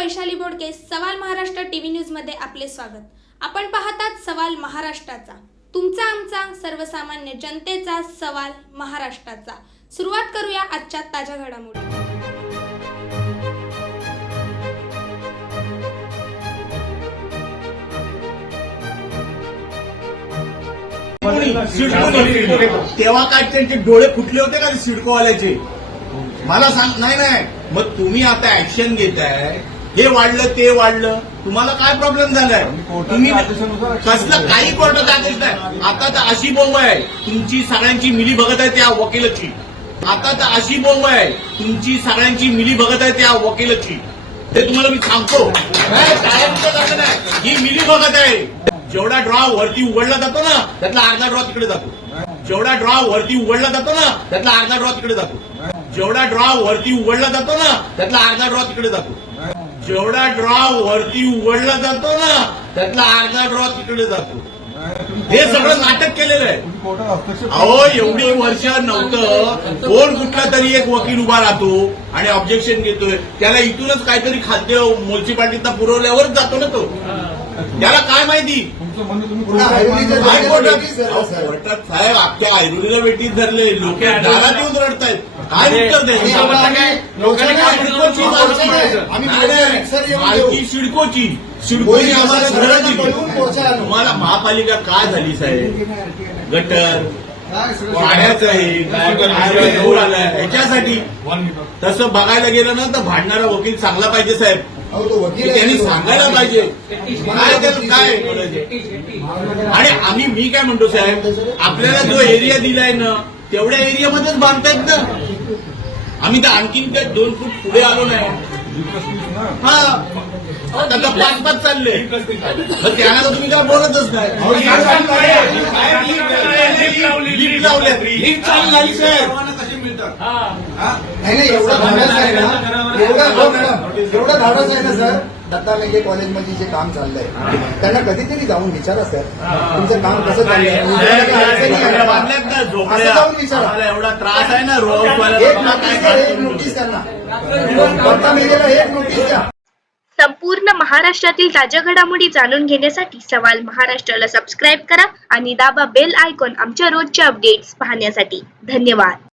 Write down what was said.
वैशाली बोडके सवाल महाराष्ट्र टीव्ही न्यूजमध्ये आपले स्वागत. आपण पाहतात सवाल महाराष्ट्राचा. तुमचा आमचा सर्वसामान्य जनतेचा सवाल महाराष्ट्राचा. सुरुवात करूया आजच्या ताज्या घडामोडी. तेव्हा काय त्यांचे डोळे फुटले होते का सिडकोवाल्याचे? मला सांग नाही नाही. मग तुम्ही आता ऍक्शन घेताय. हे वाढलं ते वाढलं. तुम्हाला काय प्रॉब्लेम झालाय? तुम्ही कसलं काही कोर्टाचा आदेश नाही. आता तर अशी बोंब आहे. तुमची सगळ्यांची मिली बघत आहे त्या वकिलाची. आता तर अशी बोंब आहे. तुमची सगळ्यांची मिली बघत आहे त्या वकिलाची. ते तुम्हाला मी सांगतो. नाही. ही मिली बघत आहे. जेवढा ड्रॉ वरती उघडला जातो ना त्यातला अर्धा ड्रॉ तिकडे जातो. जेवढा ड्रॉ वरती उघडला जातो ना त्यातला अर्धा ड्रॉ तिकडे जातो. जेवढा ड्रॉ वरती उघडला जातो ना त्यातला अर्धा ड्रॉ तिकडे जातो. जेवढा ड्रॉ वरती उघडला जातो ना त्यातला अर्धा ड्रॉ तिकडे जातो. हे सगळं नाटक केलेलं आहे. अहो एवढी वर्ष नव्हतं. कोण कुठला तरी एक वकील उभा राहतो आणि ऑब्जेक्शन घेतोय. त्याला इथूनच काहीतरी खाद्य म्युन्सिपाल्टीचा पुरवल्यावरच जातो ना तो. त्याला काय माहिती? काय साहेब आपल्या ऐरोलीला वेटीत धरले. लोक दारात येऊन रडतायत. काय उत्तर द्यायचं? काय सिडकोची पोलीस आम्हाला दिली. तुम्हाला महापालिका का झाली साहेब? गटर पाण्याचं आहे काय जोर आलाय ह्याच्यासाठी तसं बघायला गेलं ना तर भांडणारा वकील चांगला पाहिजे साहेब. अहो, तो वकील. त्यांनी सांगायला पाहिजे. काय त्याचं काय? बोलायचं? आणि आम्ही मी काय म्हणतो साहेब आपल्याला जो एरिया दिलाय ना तेवढ्या एरियामध्येच बांधतायत ना. आम्ही तर आणखीन ते दोन फूट पुढे आलो नाही. हा. आता पाच पाच चालले. त्यांना तर तुम्ही काय बोलतच नाही. झाली साहेब नाही एवढा एवढा हो एवढा धाडस आहे ना सर दत्ता मेघे कॉलेजमध्ये जे काम चाललंय त्यांना कधीतरी जाऊन विचारा सर. तुमचं काम कसं चाललंय? असं जाऊन विचारा. एवढा त्रास आहे ना रोज एक नोटीस द्या, एक नोटीस त्यांना. दत्ता मेघेला एक नोटीस द्या. संपूर्ण महाराष्ट्रातील ताज्या घडामोडी जाणून घेण्यासाठी सवाल महाराष्ट्राला सबस्क्राईब करा आणि दाबा बेल आयकॉन आमच्या रोजच्या अपडेट्स पाहण्यासाठी. धन्यवाद.